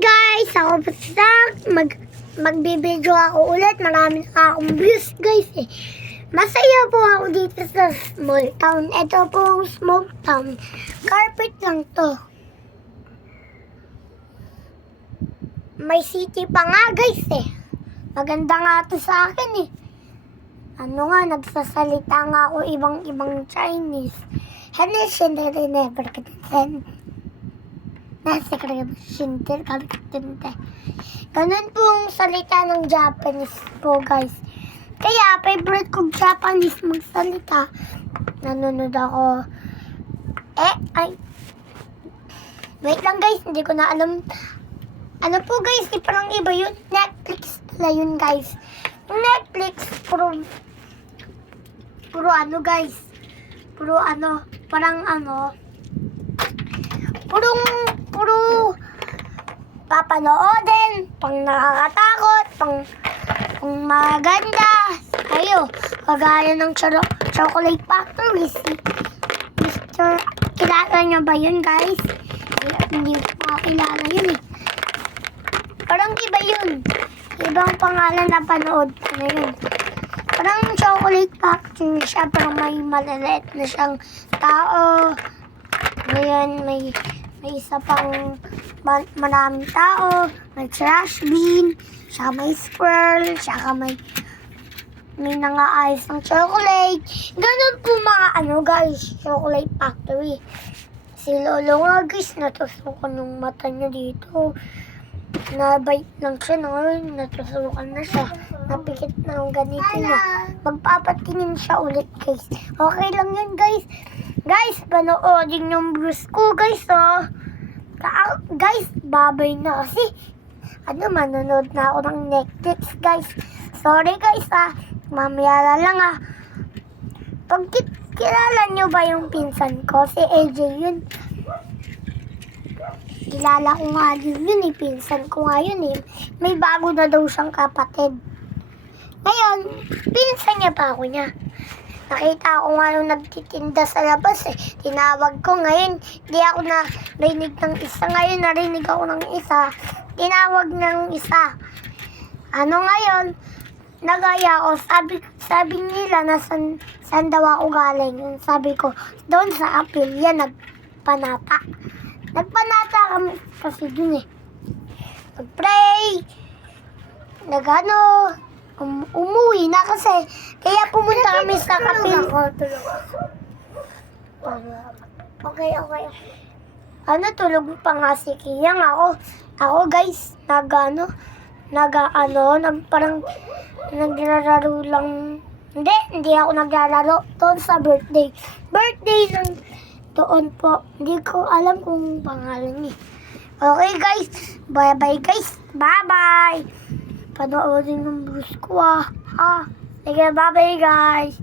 guys! Ako po si Zach. Magbibideo ako ulit. Marami na akong views guys eh. Masaya po ako dito sa small town. Ito po ang small town. Carpet lang to. May city pa nga guys eh. Maganda nga to sa akin eh. Ano nga, nagsasalita nga ako ibang Chinese. Hanishin na rin never katitin. Nasa karagashinter, kalikatinte. Ganun pong salita ng Japanese po, guys. Kaya, favorite kong Japanese magsalita. Nanonood ako. Wait lang, guys. Hindi ko na alam. Ano po, guys? Parang iba yun. Netflix pala yun, guys. Netflix, puro ano, guys. Puro papanoodin, pang nakakatakot, pang maganda. Ayo, kagaya ng Chocolate Factory. Mr. Kilala niyo ba yun, guys? Hindi ko makakilala yun eh. Parang iba yun. Ibang pangalan na panood ko na yun. Parang Chocolate Factory siya, parang may maliliit na siyang tao. Ngayon, may isa pang maraming tao, may trash bin, saka may squirrel, saka may nangaayos ng chocolate. Ganun po mga guys, Chocolate Factory. Si Lolo nga guys, natusukan ng mata niya dito. Nabite lang siya, ngayon natusukan na siya. Napikit na ang ganito niya. Magpapatingin siya ulit guys. Okay lang yun guys. Guys, panoodin yung views ko guys oh. Guys, babay na kasi. Manonood na ako ng Netflix guys. Sorry guys mamaya na lang Pag kilala nyo ba yung pinsan ko? Si AJ yun. Kilala ko nga yun eh. Pinsan ko nga yun eh. May bago na daw siyang kapatid. Ngayon, pinsan niya pa ako niya. Nakita ko nga yung nagtitinda sa labas eh. Tinawag ko ngayon. Di ako narinig ng isa. Ngayon narinig ako ng isa. Tinawag ng isa. Ngayon, nagaya ako. Sabi nila na saan daw ako galing. Sabi ko, doon sa apil. Yan, nagpanata. Nagpanata kami kasi dun eh. Nag-pray. Umuwi na kasi. Kaya pumunta kami sa kapil. Okay. Tulog pa nga si Kiyang. Ako guys, parang naglalaro lang. Hindi ako naglalaro. Doon sa birthday. Birthday lang doon po. Hindi ko alam kung pangalan niya. Okay guys. Bye-bye guys. Bye-bye. Panoodin yung views ko Sige, bye-bye guys.